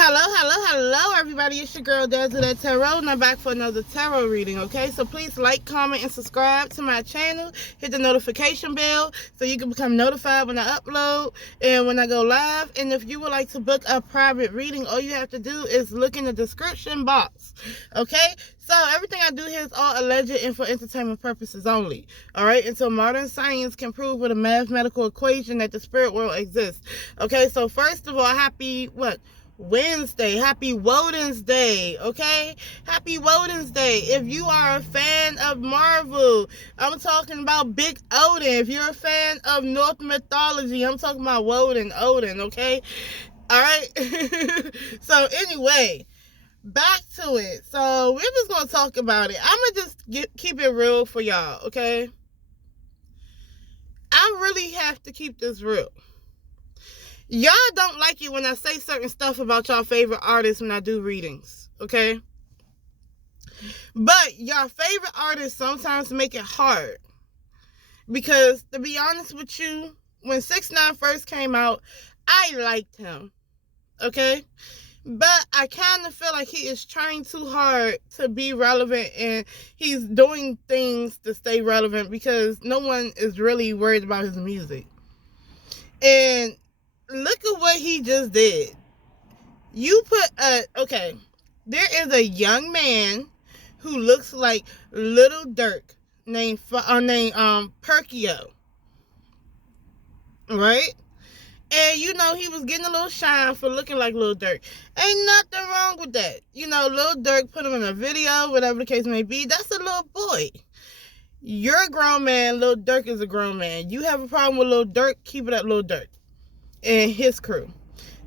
Hello, everybody. It's your girl, Dazzle, and I'm back for another tarot reading, okay? So please like, comment, and subscribe to my channel. Hit the notification bell so you can become notified when I upload and when I go live. And if you would like to book a private reading, all you have to do is look in the description box, okay? So everything I do here is all alleged and for entertainment purposes only, all right? Until modern science can prove with a mathematical equation that the spirit world exists, okay? So first of all, happy Woden's Day, okay? Happy Woden's Day. If you are a fan of Marvel, I'm talking about Big Odin. If you're a fan of Norse mythology, I'm talking about Odin, okay? All right? So anyway, back to it. So we're just going to talk about it. I'm going to just keep it real for y'all, okay? I really have to keep this real. Y'all don't like it when I say certain stuff about y'all favorite artists when I do readings, okay? But y'all favorite artists sometimes make it hard. Because, to be honest with you, when 6IX9INE first came out, I liked him, okay? But I kind of feel like he is trying too hard to be relevant, and he's doing things to stay relevant because no one is really worried about his music. And look at what he just did. You put okay, there is a young man who looks like little Durk named Perkio, right? And you know, he was getting a little shine for looking like Lil Durk. Ain't nothing wrong with that. You know, Lil Durk put him in a video, whatever the case may be. That's a little boy. You're a grown man. Lil Durk is a grown man. You have a problem with Lil Durk, keep it at Lil Durk and his crew.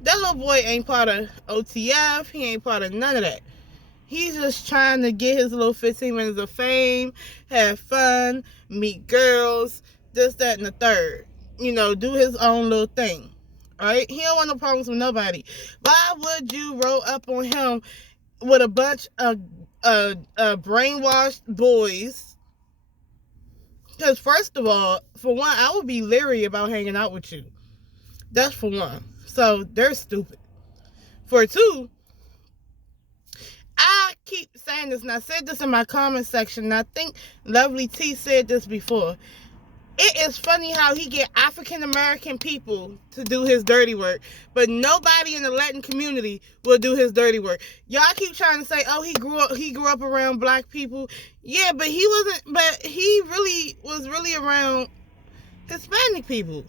That little boy ain't part of OTF. He ain't part of none of that. He's just trying to get his little 15 minutes of fame, have fun, meet girls, this, that, and the third. You know, do his own little thing. Alright? He don't want no problems with nobody. Why would you roll up on him with a bunch of brainwashed boys? Because first of all, for one, I would be leery about hanging out with you. That's for one. So, they're stupid. For two, I keep saying this, and I said this in my comment section, and I think Lovely T said this before. It is funny how he get African-American people to do his dirty work, but nobody in the Latin community will do his dirty work. Y'all keep trying to say, oh, he grew up around black people. Yeah, but he was really around Hispanic people.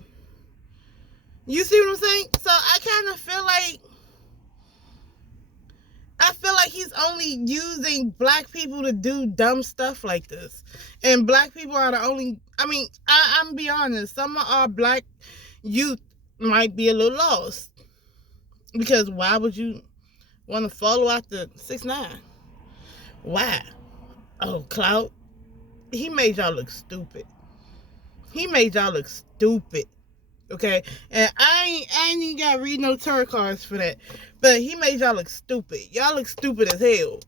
You see what I'm saying? So I kind of feel like he's only using black people to do dumb stuff like this. And black people are the only, I'm gonna be honest, some of our black youth might be a little lost. Because why would you want to follow after 6IX9INE? Why? Oh, clout. He made y'all look stupid. Okay, and I ain't even gotta read no tarot cards for that. But he made y'all look stupid. Y'all look stupid as hell.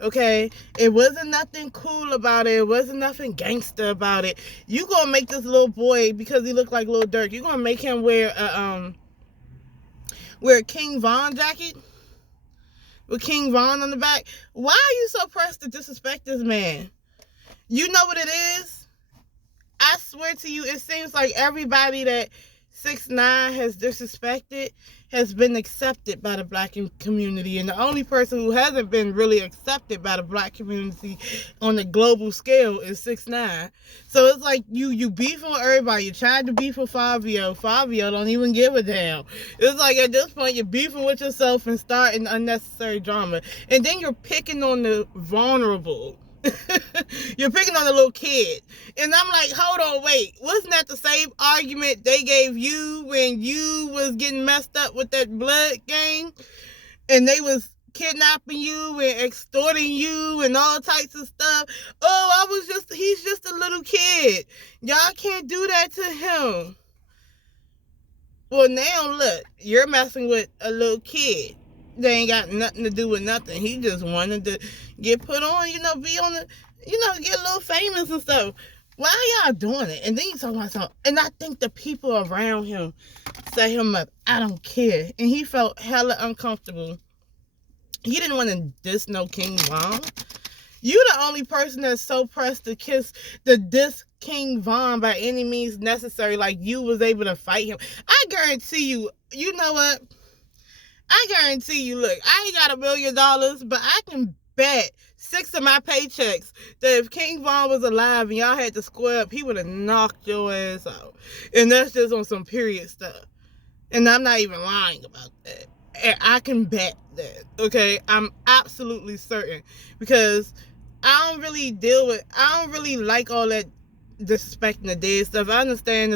Okay? It wasn't nothing cool about it. It wasn't nothing gangster about it. You gonna make this little boy, because he looked like Lil Durk, you gonna make him wear a King Von jacket with King Von on the back. Why are you so pressed to disrespect this man? You know what it is? I swear to you, it seems like everybody that 6IX9INE has disrespected has been accepted by the black community, and the only person who hasn't been really accepted by the black community on the global scale is 6IX9INE. So it's like you beefing with everybody. You tried to beef with Fabio. Fabio don't even give a damn. It's like at this point you're beefing with yourself and starting unnecessary drama, and then you're picking on the vulnerable. You're picking on a little kid. And I'm like, hold on, wait. Wasn't that the same argument they gave you when you was getting messed up with that blood gang? And they was kidnapping you and extorting you and all types of stuff. Oh, he's just a little kid. Y'all can't do that to him. Well, now look, you're messing with a little kid. They ain't got nothing to do with nothing. He just wanted to get put on, be on the, get a little famous and stuff. Why are y'all doing it? And then you talking about something. And I think the people around him set him up. I don't care. And he felt hella uncomfortable He didn't want to diss no King Von. You the only person that's so pressed to diss King Von by any means necessary, like you was able to fight him. I guarantee you, you know what? I guarantee you, look, I ain't got $1 million, but I can bet 6 of my paychecks that if King Von was alive and y'all had to square up, he would have knocked your ass out. And that's just on some period stuff. And I'm not even lying about that. And I can bet that, okay? I'm absolutely certain. Because I don't really like all that disrespecting the dead stuff. I understand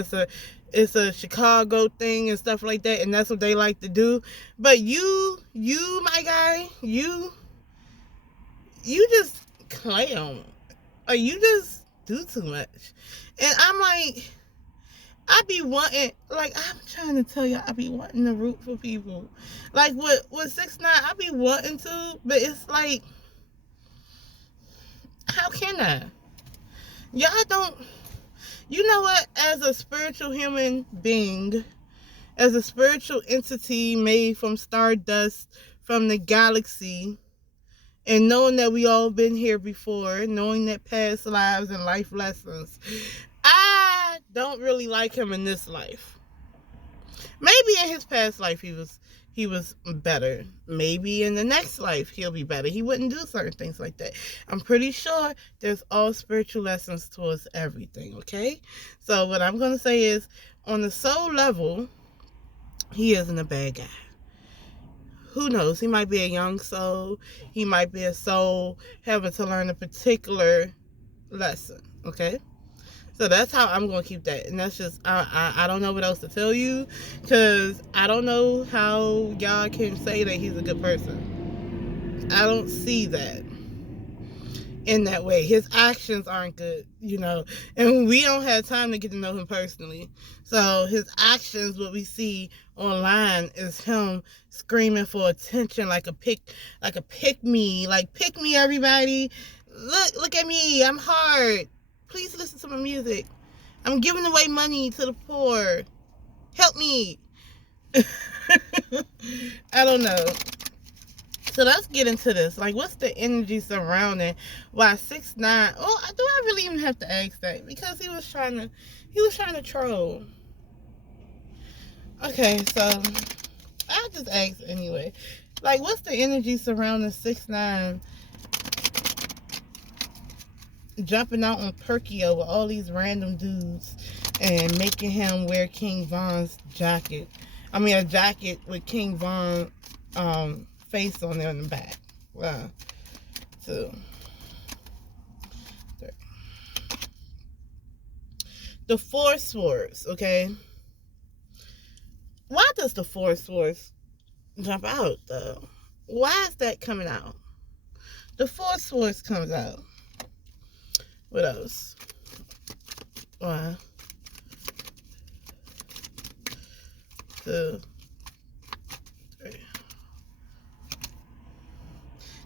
it's a Chicago thing and stuff like that, and that's what they like to do. But you, my guy, you just clown. Or you just do too much. And I'm like, I be wanting, like, I'm trying to tell you, I be wanting to root for people. Like, with 6ix9ine, I be wanting to, but it's like, how can I? Y'all don't, you know what? As a spiritual human being, as a spiritual entity made from stardust, from the galaxy, and knowing that we all been here before, knowing that past lives and life lessons, I don't really like him in this life. Maybe in his past life he was better. Maybe in the next life he'll be better. He wouldn't do certain things like that. I'm pretty sure there's all spiritual lessons towards everything, okay? So what I'm going to say is, on the soul level, he isn't a bad guy. Who knows? He might be a young soul. He might be a soul having to learn a particular lesson, okay? So that's how I'm going to keep that. And that's just, I don't know what else to tell you, because I don't know how y'all can say that he's a good person. I don't see that in that way. His actions aren't good, you know, and we don't have time to get to know him personally. So his actions, what we see online, is him screaming for attention like a pick me, like, pick me, everybody. Look at me, I'm hard. Please listen to my music. I'm giving away money to the poor. Help me. I don't know. So let's get into this. Like, what's the energy surrounding why 6ix9ine? Oh, do I really even have to ask that? Because he was trying to troll. Okay, so I'll just ask anyway. Like, what's the energy surrounding 6ix9ine jumping out on Perkio with all these random dudes and making him wear King Von's jacket? I mean, a jacket with King Von face on there in the back. 1, 2, 3. The 4 swords, okay? Why does the 4 swords jump out, though? Why is that coming out? The 4 swords comes out. What else? 1, 2, 3.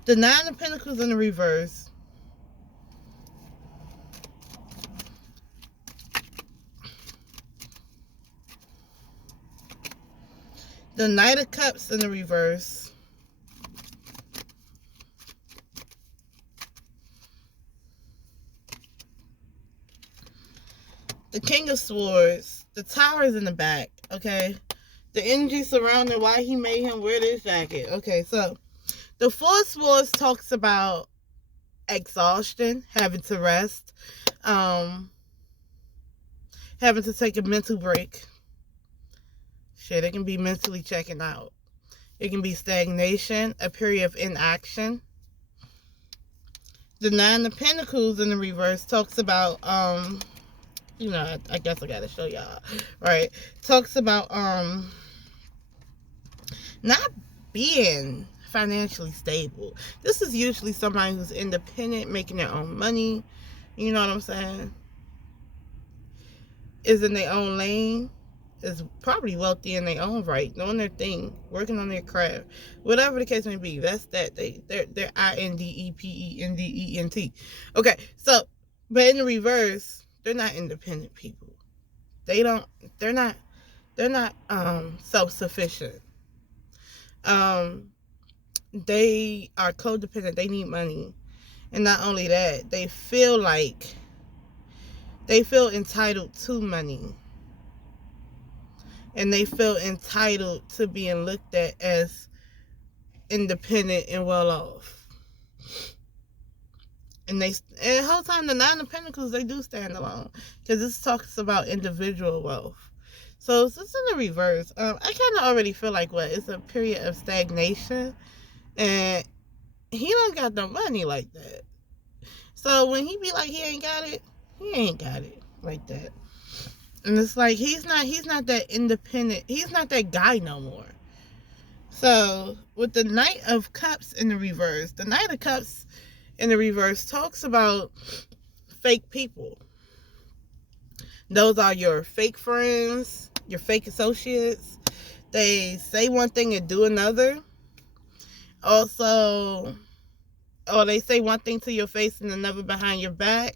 The 9 of Pentacles in the reverse. The Knight of Cups in the reverse. The King of Swords. The Tower is in the back, okay? The energy surrounding why he made him wear this jacket. Okay, so the 4 Swords talks about exhaustion, having to rest, having to take a mental break. Shit, it can be mentally checking out. It can be stagnation, a period of inaction. The 9 of Pentacles in the reverse talks about, you know, I guess I gotta show y'all, right? Talks about, not being financially stable. This is usually somebody who's independent, making their own money. You know what I'm saying? Is in their own lane. Is probably wealthy in their own right, doing their thing, working on their craft, whatever the case may be. That's that. They're independent. Okay, so but in the reverse, they're not independent people. They're not self-sufficient. they are codependent. They need money. And not only that, they feel entitled to money. And they feel entitled to being looked at as independent and well off. And the whole time, the Nine of Pentacles, they do stand alone. Because this talks about individual wealth. So it's just in the reverse. I kind of already feel like it's a period of stagnation. And he don't got no money like that. So when he be like he ain't got it like that. And it's like he's not that independent. He's not that guy no more. So with the Knight of Cups in the reverse, the Knight of Cups in the reverse talks about fake people. Those are your fake friends, your fake associates. They say one thing and do another. Also, or they say one thing to your face and another behind your back.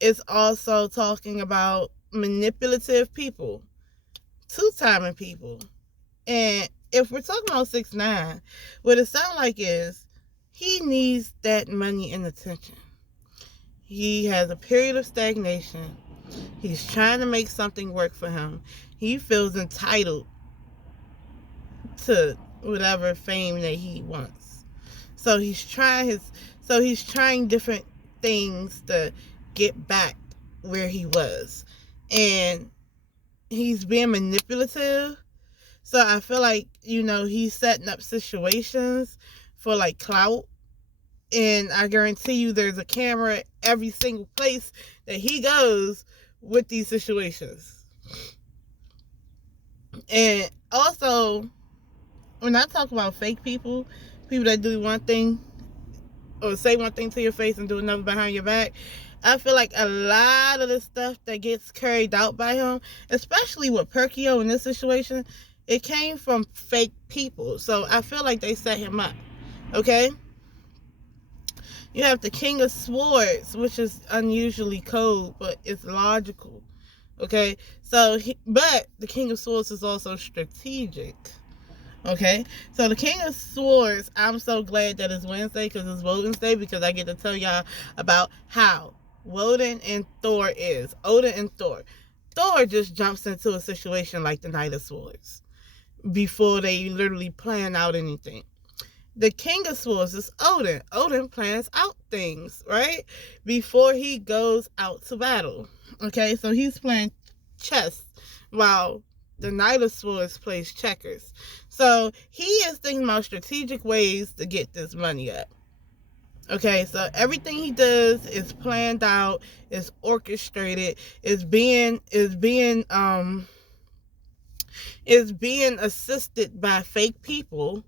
It's also talking about manipulative people, two-timing people. And if we're talking about 6ix9ine, what it sounds like is he needs that money and attention. He has a period of stagnation. He's trying to make something work for him. He feels entitled to whatever fame that he wants. So he's trying different things to get back where he was. And he's being manipulative. So I feel like, he's setting up situations for like clout. And I guarantee you there's a camera every single place that he goes with these situations. And also, when I talk about fake people that do one thing or say one thing to your face and do another behind your back, I feel like a lot of the stuff that gets carried out by him, especially with Perkio in this situation, it came from fake people. So I feel like they set him up. Okay? You have the King of Swords, which is unusually cold, but it's logical. Okay? But the King of Swords is also strategic. Okay? So the King of Swords, I'm so glad that it's Wednesday because it's Woden's Day, because I get to tell y'all about how Woden and Thor is. Odin and Thor. Thor just jumps into a situation like the Knight of Swords before they literally plan out anything. The King of Swords is Odin. Odin plans out things, right? Before he goes out to battle. Okay, so he's playing chess while the Knight of Swords plays checkers. So he is thinking about strategic ways to get this money up. Okay, so everything he does is planned out, is orchestrated, is being assisted by fake people,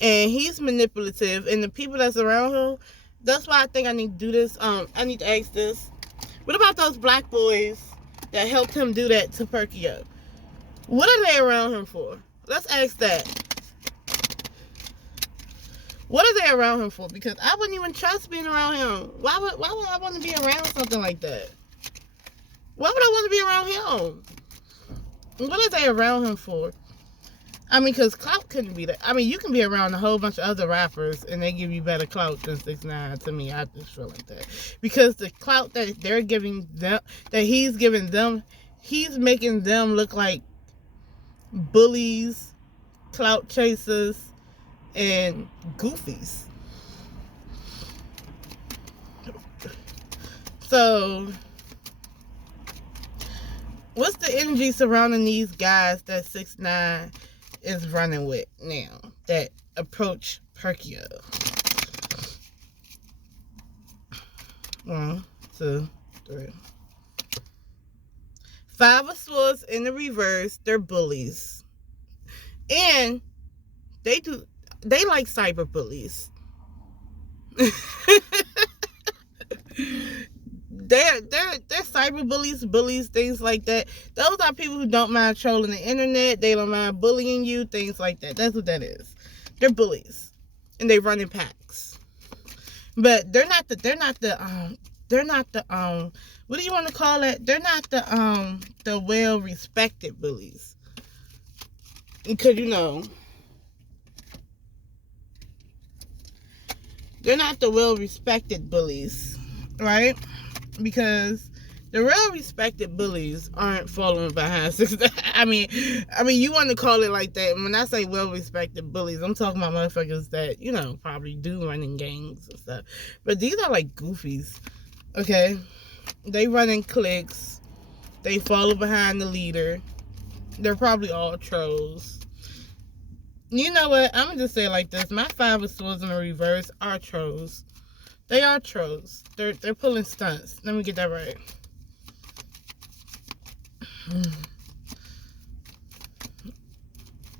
and he's manipulative, and the people that's around him. That's why I think I need to do this. I need to ask this. What about those black boys that helped him do that to Perkio? What are they around him for? Let's ask that. What are they around him for? Because I wouldn't even trust being around him. Why would I want to be around something like that? Why would I want to be around him? What are they around him for? I mean, because clout couldn't be that. I mean, you can be around a whole bunch of other rappers and they give you better clout than 6ix9ine. To me, I just feel like that. Because the clout that they're giving them, that he's giving them, he's making them look like bullies, clout chasers, and goofies. So, what's the energy surrounding these guys that 6ix9ine is running with now that approach Perkio? 1, 2, 3. 5 of Swords in the reverse. They're bullies, and they like cyber bullies. They're cyber bullies, things like that. Those are people who don't mind trolling the internet. They don't mind bullying you, things like that. That's what that is. They're bullies, and they run in packs. But they're not the what do you want to call it? They're not the well-respected bullies. Because They're not the well-respected bullies, right? Because the real respected bullies aren't following behind 6ix9ine. I mean, you want to call it like that. When I say well-respected bullies, I'm talking about motherfuckers that, you know, probably do run in gangs and stuff. But these are like goofies, okay? They run in cliques. They follow behind the leader. They're probably all trolls. You know what? I'm going to just say it like this. My 5 of Swords in the reverse are trolls. They are trolls. They're pulling stunts. Let me get that right.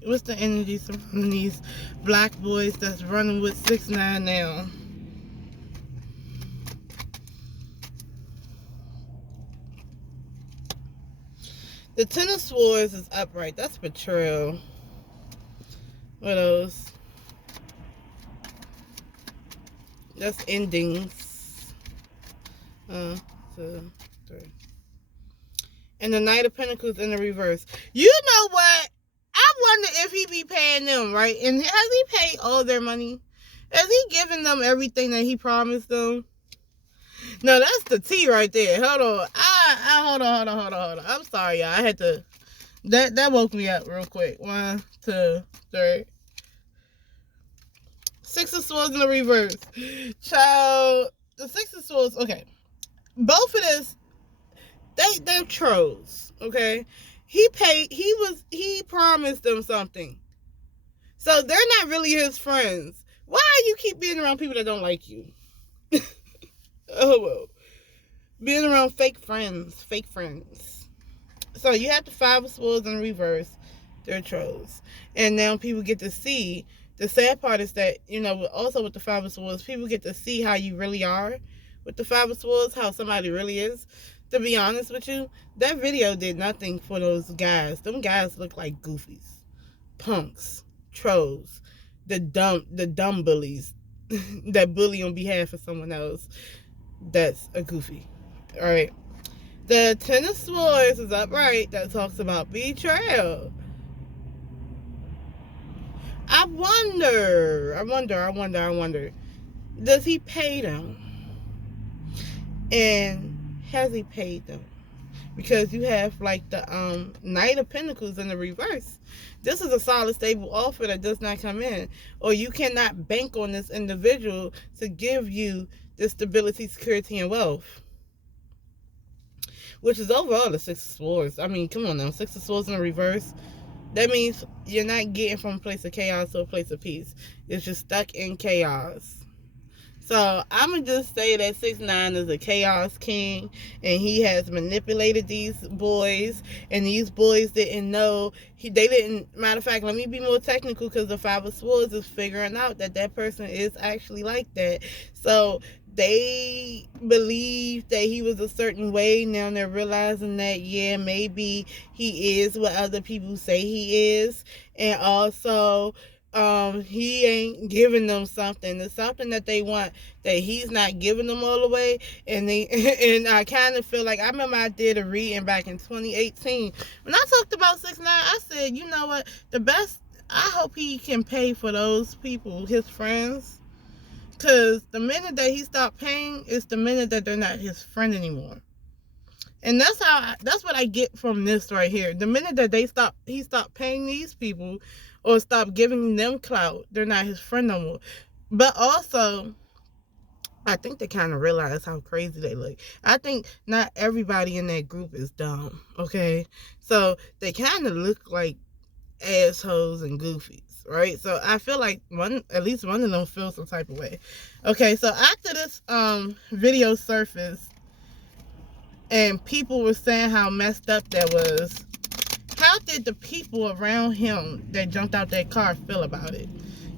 What's the energy surrounding these black boys that's running with 6ix9ine now? The 10 of Swords is upright. That's betrayal. What else? That's endings. 2, 3. And the Knight of Pentacles in the reverse. You know what? I wonder if he be paying them, right? And has he paid all their money? Has he given them everything that he promised them? No, that's the T right there. Hold on. Hold on. I'm sorry, y'all. I had to... That woke me up real quick. 1, 2, 3. 6 of Swords in the reverse. Child, the 6 of Swords, okay. Both of this, they're trolls, okay? He promised them something. So they're not really his friends. Why do you keep being around people that don't like you? Oh, well. Being around fake friends. So you have the 5 of Swords in reverse. They're trolls. And now people get to see. The sad part is that, you know, also with the 5 of Swords, people get to see how you really are with the 5 of Swords, how somebody really is. To be honest with you, that video did nothing for those guys. Them guys look like goofies, punks, trolls, the dumb bullies that bully on behalf of someone else. That's a goofy. All right. The 10 of Swords is upright. That talks about betrayal. I wonder. Does he pay them? And has he paid them? Because you have like the Knight of Pentacles in the reverse. This is a solid, stable offer that does not come in. Or you cannot bank on this individual to give you the stability, security, and wealth. Which is overall the 6 of Swords. I mean, come on now. 6 of Swords in the reverse. That means you're not getting from a place of chaos to a place of peace. It's just stuck in chaos. So I'm going to just say that 6ix9ine is a chaos king, and he has manipulated these boys, and these boys didn't know. Matter of fact, let me be more technical, because the 5 of Swords is figuring out that that person is actually like that. So they believed that he was a certain way. Now they're realizing that, yeah, maybe he is what other people say he is. And also, he ain't giving them something. It's something that they want that he's not giving them all the way. And I kind of feel like, I remember I did a reading back in 2018. When I talked about 6ix9ine, I said, you know what? I hope he can pay for those people, his friends. Because the minute that he stopped paying, it's the minute that they're not his friend anymore. And that's what I get from this right here. The minute that he stopped paying these people or stopped giving them clout, they're not his friend no more. But also, I think they kind of realize how crazy they look. I think not everybody in that group is dumb, okay? So they kind of look like assholes and goofies. Right, so I feel like at least one of them feels some type of way. Okay, so after this video surfaced and people were saying how messed up that was, how did the people around him that jumped out that car feel about it?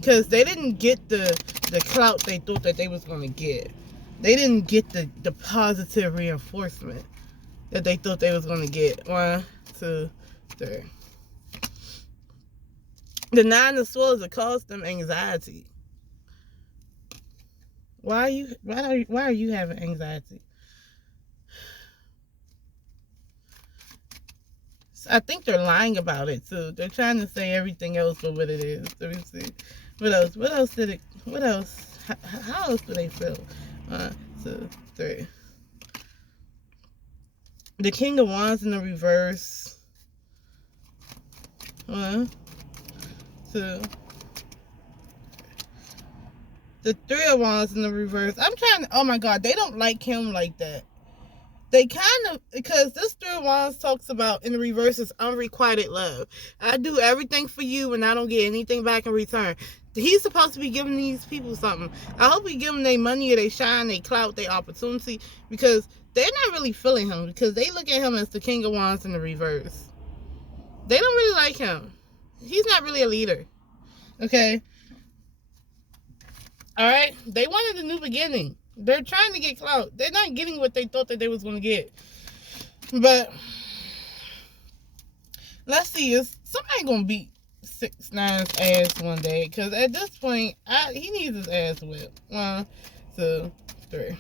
Because they didn't get the clout they thought that they was going to get. They didn't get the positive reinforcement that they thought they was going to get. 1, 2, 3. The 9 of Swords will cause them anxiety. Why are you having anxiety? I think they're lying about it too. They're trying to say everything else but what it is. Let me see. What else? What else? How else do they feel? 1, 2, 3. The King of Wands in the reverse. 1, 2. The Three of Wands in the reverse. I'm trying to, oh my God, they don't like him like that. They kind of, because this Three of Wands talks about in the reverse is unrequited love. I do everything for you and I don't get anything back in return. He's supposed to be giving these people something. I hope he give them their money or they shine, they clout, their opportunity, because they're not really feeling him, because they look at him as the King of Wands in the reverse. They don't really like him. He's not really a leader. Okay? Alright? They wanted a new beginning. They're trying to get clout. They're not getting what they thought that they was going to get. But let's see. Is somebody going to beat 6IXNINE's ass one day? Because at this point, he needs his ass whipped. 1, 2, 3.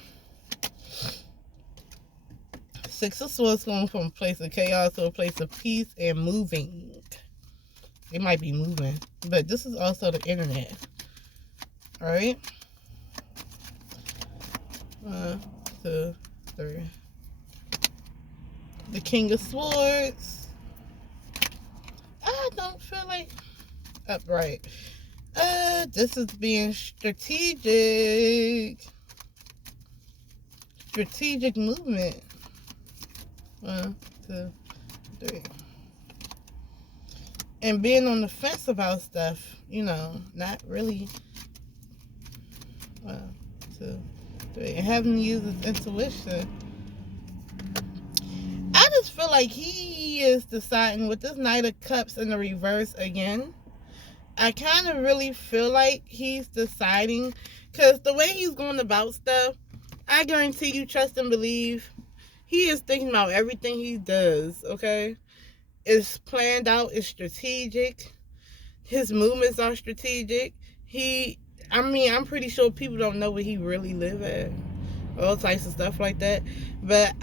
Six of Swords going from a place of chaos to a place of peace and moving. They might be moving. But this is also the internet. Alright? 1, 2, 3. The King of Swords. I don't feel like upright. This is being strategic. Strategic movement. 1, 2, 3. And being on the fence about stuff, you know, not really. 1, 2, 3. And having to use his intuition. I just feel like he is deciding with this Knight of Cups in the reverse again. I kind of really feel like he's deciding, because the way he's going about stuff, I guarantee you, trust and believe, he is thinking about everything he does, okay? It's planned out, it's strategic. His movements are strategic. I'm pretty sure people don't know where he really live at. All types of stuff like that. But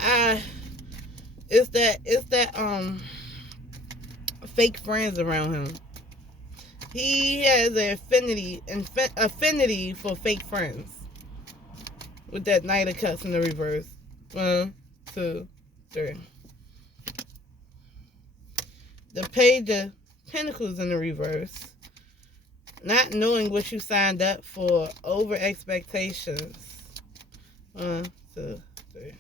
it's that fake friends around him. He has an affinity for fake friends. With that Knight of Cups in the reverse. 1, 2, 3. The Page of Pentacles in the reverse. Not knowing what you signed up for. Over expectations. 1, 2, 3.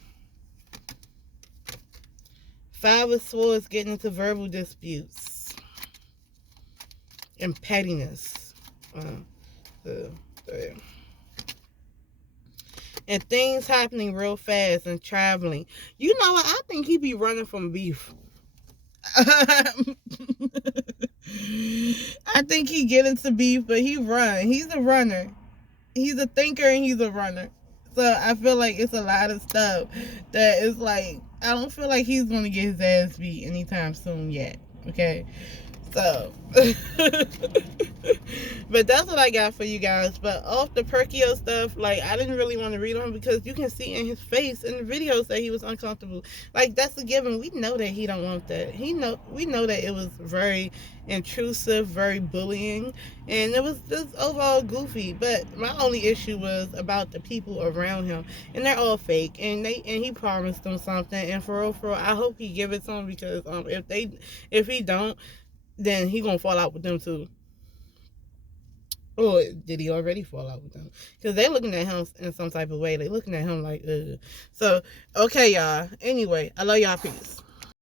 Five of Swords getting into verbal disputes. And pettiness. 1, 2, 3. And things happening real fast and traveling. You know what? I think he be running from beef. I think he get into beef, but he run. He's a runner. He's a thinker and he's a runner. So I feel like it's a lot of stuff that is like, I don't feel like he's going to get his ass beat anytime soon yet. Okay? So, but that's what I got for you guys. But off the Perkio stuff, like, I didn't really want to read on him because you can see in his face in the videos that he was uncomfortable. Like, that's a given. We know that he don't want that. We know that it was very intrusive, very bullying, and it was just overall goofy. But my only issue was about the people around him, and they're all fake. And he promised them something, and for real, I hope he give it to them, because if he don't, then he gonna fall out with them too. Or did he already fall out with them? Because they looking at him in some type of way. They looking at him like, ugh. So, okay, y'all. Anyway, I love y'all. Peace.